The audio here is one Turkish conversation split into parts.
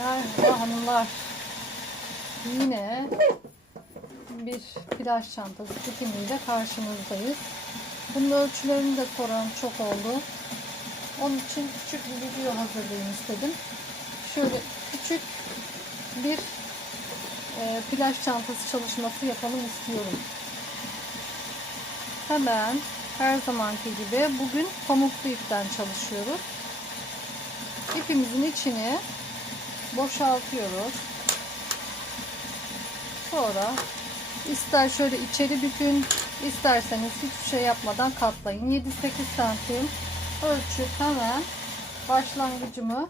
Merhaba hanımlar. Yine bir plaj çantası dikimiyle karşınızdayız. Bunun ölçülerini de soran çok oldu. Onun için küçük bir video hazırlayayım istedim. Şöyle küçük bir e, plaj çantası çalışması yapalım istiyorum. Hemen her zamanki gibi bugün pamuklu ipten çalışıyoruz. İpimizin içini boşaltıyoruz. Sonra ister şöyle içeri bükün, isterseniz hiçbir şey yapmadan katlayın. 7-8 santim ölçüp hemen başlangıcımı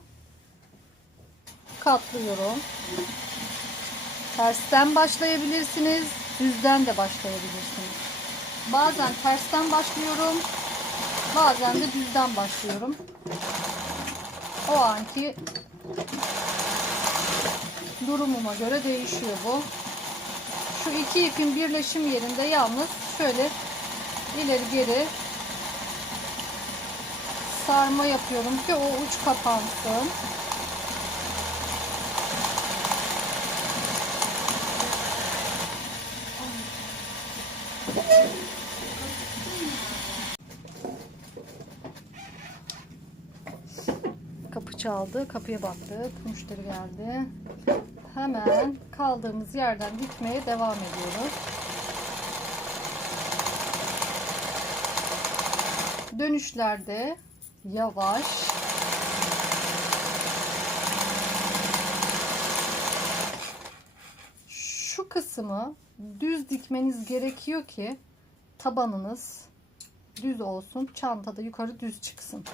katlıyorum. Tersten başlayabilirsiniz, düzden de başlayabilirsiniz. Bazen tersten başlıyorum, bazen de düzden başlıyorum. O anki durumuma göre değişiyor bu. Şu iki ipin birleşim yerinde yalnız şöyle ileri geri sarma yapıyorum ki o uç kapansın. Kapı çaldı. Kapıya baktık. Müşteri geldi. Hemen kaldığımız yerden dikmeye devam ediyoruz. Dönüşlerde yavaş şu kısmı düz dikmeniz gerekiyor ki tabanınız düz olsun. Çantada yukarı düz çıksın.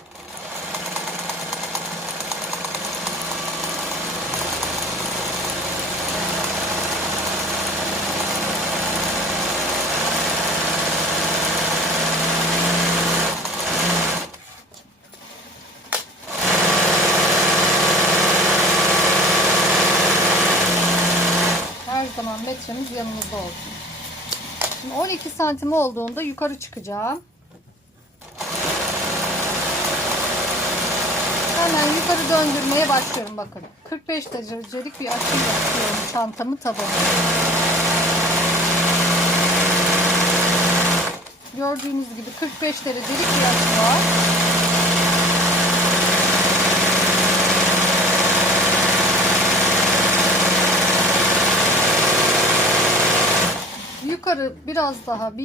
Zaman metremiz yanımızda olsun. Şimdi 12 santim olduğunda yukarı çıkacağım. Hemen yukarı döndürmeye başlıyorum bakın. 45 derecelik bir açı yapıyorum çantamı tabanı. Gördüğünüz gibi 45 derecelik bir açı var. Yukarı biraz daha bir